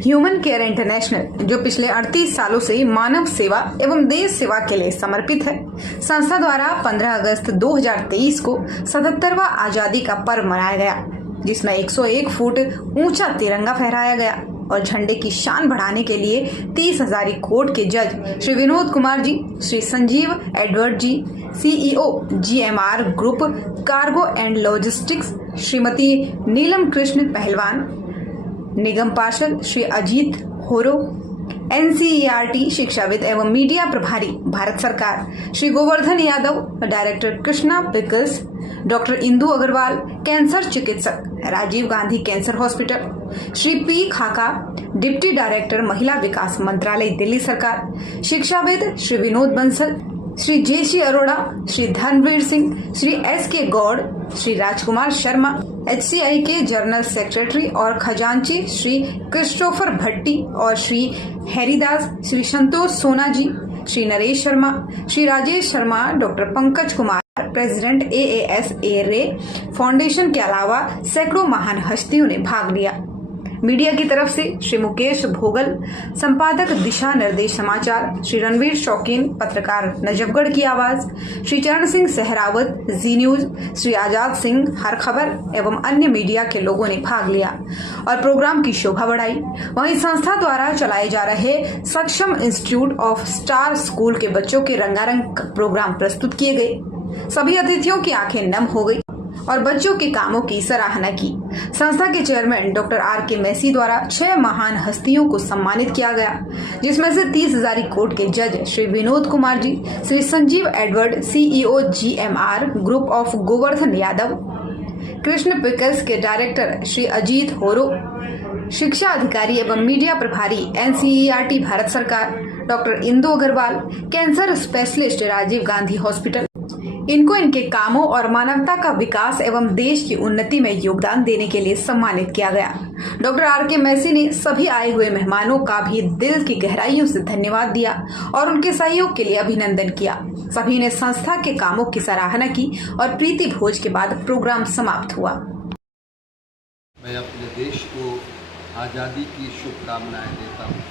Human Care International, जो पिछले 38 सालों से मानव सेवा एवं देश सेवा के लिए समर्पित है, संस्था द्वारा 15 अगस्त 2023 को 77वां आजादी का पर्व मनाया गया, जिसमें 101 फुट ऊंचा तिरंगा फहराया गया और झंडे की शान बढ़ाने के लिए 30 हजारी कोर्ट के जज Shri Vinod Kumar ji, Shri Sanjeev Edward ji, CEO GMR group cargo and logistics Shrimati Neelam Krishan Pahalwan, निगम पार्षद श्री अजीत होरो, NCERT शिक्षाविद एवं मीडिया प्रभारी भारत सरकार Shri Govardhan Yadav, director Krishna pickles, doctor Indu Agarwal, cancer चिकित्सक Rajiv Gandhi cancer hospital, Shri P Khaka, deputy director महिला विकास मंत्रालय दिल्ली सरकार, शिक्षाविद Shri Vinod Bansal, Shri JC Arora, Shri Dhanveer Singh, Shri SK Gaur, Shri Rajkumar Sharma, HCI के जनरल सेक्रेटरी और खजांची श्री क्रिस्टोफर भट्टी और Shri हैरीदास, Shri Santosh Sona ji, Shri Naresh Sharma, Shri Rajesh Sharma, doctor Pankaj Kumar, president AAS Ray foundation के अलावा सैकड़ों महान हस्तियों ने भाग लिया। मीडिया की तरफ से श्री मुकेश भोगल, संपादक दिशा निर्देश समाचार, श्री रणवीर शौकीन, पत्रकार नजफगढ़ की आवाज, श्री चरण सिंह सहरावत, जी न्यूज, श्री आजाद सिंह, हर खबर एवं अन्य मीडिया के लोगों ने भाग लिया और प्रोग्राम की शोभा बढ़ाई। वहीं संस्था द्वारा चलाए जा रहे सक्षम इंस्टीट्यूट ऑफ स्टार स्कूल के बच्चों के रंगारंग प्रोग्राम प्रस्तुत किए गए। सभी अतिथियों की आंखें नम हो गई और बच्चों के कामों की सराहना की। संस्था के चेयरमैन डॉक्टर RK मैसी द्वारा 6 महान हस्तियों को सम्मानित किया गया, जिसमें से 30 हजारी कोर्ट के जज Shri Vinod Kumar ji, Shri Sanjeev Edward, CEO GMR group of Govardhan Yadav, Krishan pickles के डायरेक्टर श्री अजीत होरो, शिक्षा अधिकारी एवं मीडिया प्रभारी NCERT भारत सरकार doctor Indu Agarwal, cancer specialist Rajiv Gandhi hospital, इनको इनके कामों और मानवता का विकास एवं देश की उन्नति में योगदान देने के लिए सम्मानित किया गया। डॉक्टर RK मैसी ने सभी आए हुए मेहमानों का भी दिल की गहराइयों से धन्यवाद दिया और उनके सहयोग के लिए अभिनंदन किया। सभी ने संस्था के कामों की सराहना की और प्रीति भोज के बाद प्रोग्राम समाप्त हुआ। मैं अपने देश को आज़ादी की शुभकामनाएं देता हूँ।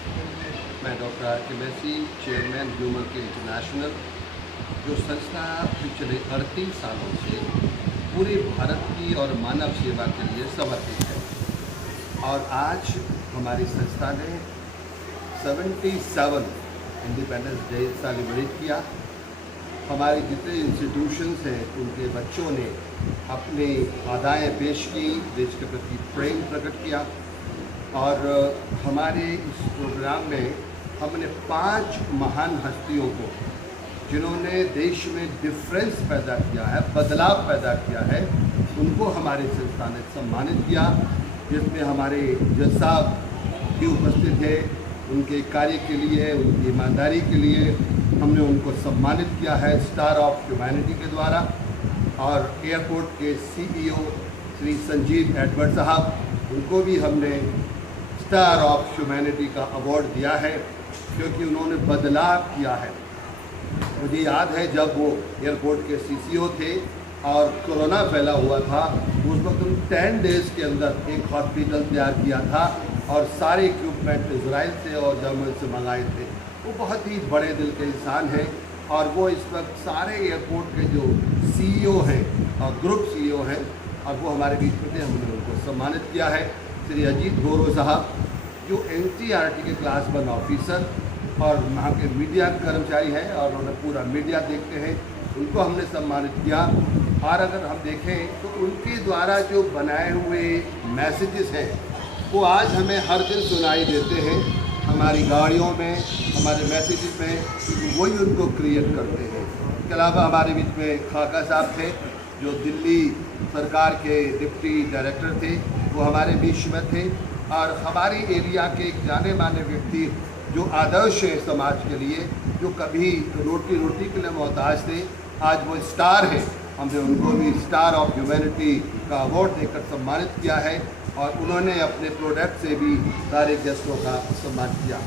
मैं doctor RK Massey, chairman Human Care International, जो संस्था पिछले 38 सालों से पूरे भारत की और मानव सेवा के लिए समर्पित है। और आज हमारी संस्था ने 77 इंडिपेंडेंस डे सेलिब्रेट किया। हमारे जितने इंस्टीट्यूशंस हैं उनके बच्चों ने अपनी अदाएँ पेश की, देश के प्रति प्रेम प्रकट किया। और हमारे इस प्रोग्राम में हमने 5 महान हस्तियों को, जिन्होंने देश में डिफरेंस पैदा किया है, बदलाव पैदा किया है, उनको हमारे संस्था ने सम्मानित किया, जिसमें हमारे जज साहब भी उपस्थित थे। उनके कार्य के लिए, उनकी ईमानदारी के लिए हमने उनको सम्मानित किया है स्टार ऑफ ह्यूमैनिटी के द्वारा। और एयरपोर्ट के CEO श्री संजीव एडवर्ड साहब, उनको भी हमने स्टार ऑफ ह्यूमैनिटी का अवार्ड दिया है, क्योंकि उन्होंने बदलाव किया है। मुझे याद है जब वो एयरपोर्ट के CCO थे और कोरोना फैला हुआ था, उस वक्त उन 10 डेज़ के अंदर एक हॉस्पिटल तैयार किया था और सारे इक्विपमेंट इजराइल से और जर्मन से मंगाए थे। वो बहुत ही बड़े दिल के इंसान हैं और वो इस वक्त सारे एयरपोर्ट के जो CEO हैं और ग्रुप CEO हैं और वो हमारे बीच में थे, हमने उनको सम्मानित किया है। श्री अजीत गौरव साहब, जो NCERT के क्लास 1 ऑफिसर और वहाँ के मीडिया कर्मचारी हैं और उन्होंने पूरा मीडिया देखते हैं, उनको हमने सम्मानित किया। और अगर हम देखें तो उनके द्वारा जो बनाए हुए मैसेजेस हैं वो आज हमें हर दिन सुनाई देते हैं, हमारी गाड़ियों में, हमारे मैसेजेस में, वही उनको क्रिएट करते हैं। इसके अलावा हमारे बीच में खाका साहब थे, जो दिल्ली सरकार के डिप्टी डायरेक्टर थे, वो हमारे बीच में थे। और हमारी एरिया के एक जाने माने व्यक्ति जो आदर्श है समाज के लिए, जो कभी रोटी के लिए मोहताज थे, आज वो स्टार हैं। हमने उनको भी स्टार ऑफ ह्यूमैनिटी का अवार्ड देकर सम्मानित किया है और उन्होंने अपने प्रोडक्ट से भी सारे गेस्टों का सम्मान किया।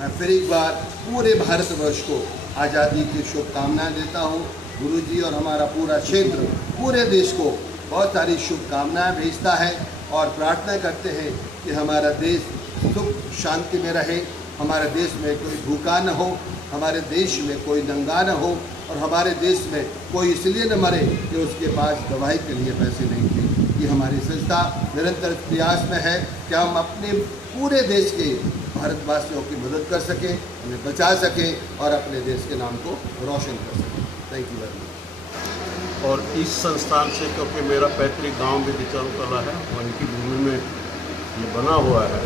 मैं फिर एक बार पूरे भारतवर्ष को आज़ादी की शुभकामनाएं देता हूँ। गुरुजी और हमारा पूरा क्षेत्र पूरे देश को बहुत सारी शुभकामनाएं भेजता है और प्रार्थना करते हैं कि हमारा देश सुख शांति में रहे, हमारे देश में कोई भूखा न हो, हमारे देश में कोई नंगा न हो, और हमारे देश में कोई इसलिए न मरे कि उसके पास दवाई के लिए पैसे नहीं थे। ये हमारी संस्था निरंतर प्रयास में है कि हम अपने पूरे देश के भारतवासियों की मदद कर सकें, उन्हें बचा सकें और अपने देश के नाम को रोशन कर सकें। Thank you very much. और इस संस्थान से, क्योंकि मेरा पैतृक गांव भी बिचौलकला है, उनकी भूमि में ये बना हुआ है,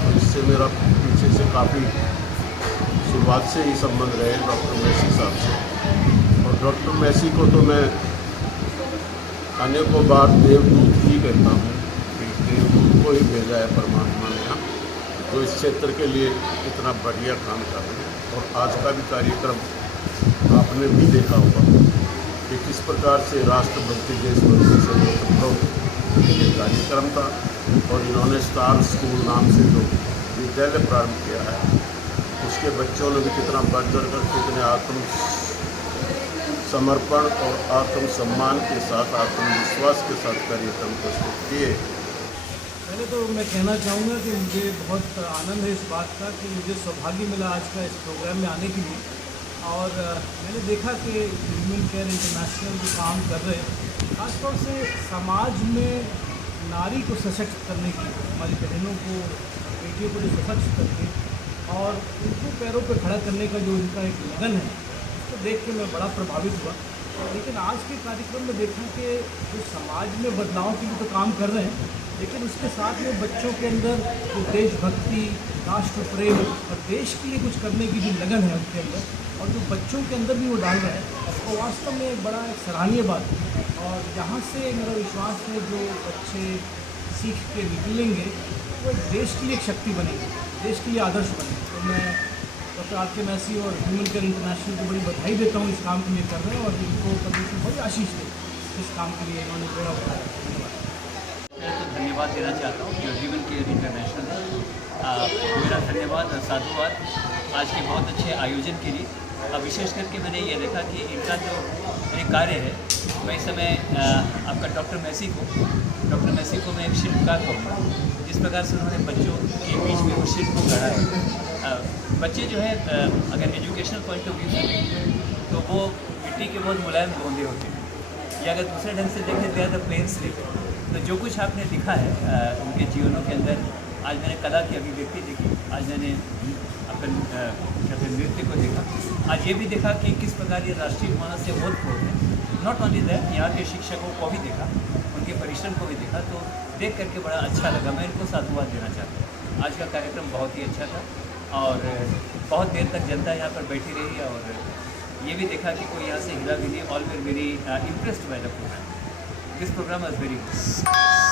तो इससे मेरा पीछे से काफ़ी शुरुआत से ही संबंध रहे डॉक्टर मैसी साहब से। और डॉक्टर मैसी को तो मैं अनेकों बार देवदूत ही कहता हूँ कि देवदूत को ही भेजा है परमात्मा ने यहाँ, जो इस क्षेत्र के लिए इतना बढ़िया काम कर रहे हैं। और आज का भी कार्यक्रम आपने भी देखा होगा कि किस प्रकार से राष्ट्रभक्ति देशभक्ति से लोकप्रिय ये कार्यक्रम था। और इन्होंने स्टार स्कूल नाम से जो विद्यालय प्रारंभ किया है, उसके बच्चों ने भी कितना बढ़ चढ़ कर, कितने आत्म समर्पण और आत्मसम्मान के साथ, आत्मविश्वास के साथ कार्यक्रम प्रस्तुत किए। पहले तो मैं कहना चाहूँगा कि मुझे बहुत आनंद है इस बात का कि मुझे सौभाग्य मिला आज का इस प्रोग्राम में आने के लिए। और मैंने देखा कि ह्यूमन केयर इंटरनेशनल जो काम कर रहे हैं, खासतौर से समाज में नारी को सशक्त करने की, हमारी बहनों को, बेटियों को जो सशक्त करके और उनको पैरों पर खड़ा करने का जो उनका एक लगन है, उसको देख के मैं बड़ा प्रभावित हुआ। लेकिन आज के कार्यक्रम में देखा कि जो समाज में बदलाव के लिए तो काम कर रहे हैं, लेकिन उसके साथ में बच्चों के अंदर जो देशभक्ति, राष्ट्र प्रेम और देश के लिए कुछ करने की जो लगन है उनके अंदर, और जो बच्चों के अंदर भी वो डाल रहे हैं, वो वास्तव में एक बड़ा एक सराहनीय बात है। और यहाँ से मेरा विश्वास है जो बच्चे सीख के निकलेंगे वो देश के लिए एक शक्ति बनेंगे, देश के लिए आदर्श बनेंगे। तो मैं डॉक्टर आर के मैसी और ह्यूमन केयर इंटरनेशनल को बड़ी बधाई देता हूँ इस काम के लिए कर रहे हैं, और इनको परमेश्वर बड़ी आशीष दे इस काम के लिए इन्होंने बेड़ा उठाया। धन्यवाद। मैं तो धन्यवाद देना चाहता हूँ जो ह्यूमन केयर इंटरनेशनल है। मेरा धन्यवाद और साधुवाद आज के बहुत अच्छे आयोजन के लिए। विशेष करके मैंने ये देखा कि इनका जो कार्य है, मैं इस समय आपका डॉक्टर मैसी को मैं एक शिल्पकार कहूँगा। जिस प्रकार से उन्होंने बच्चों के बीच में वो शिल्प को गढ़ा है। बच्चे जो है अगर एजुकेशनल पॉइंट ऑफ व्यू से देखें तो वो मिट्टी के बहुत मुलायम गोंदे होते हैं, या अगर दूसरे ढंग से देखें तो द प्लेन स्लेट। तो जो कुछ आपने दिखा है उनके जीवनों के अंदर, आज मैंने कला की अभिव्यक्ति देखी, आज मैंने अपने नृत्य को देखा, आज ये भी देखा कि किस प्रकार ये राष्ट्रीय मानस से ओतप्रोत है। नॉट ओनली दैट, यहाँ के शिक्षकों को भी देखा, उनके परिश्रम को भी देखा, तो देख करके बड़ा अच्छा लगा। मैं इनको साधुवाद देना चाहता हूँ। आज का कार्यक्रम बहुत ही अच्छा था और बहुत देर तक जनता यहाँ पर बैठी रही, और ये भी देखा कि कोई यहाँ से हिला भी नहीं। All were very impressed by the programme. This programme was very good.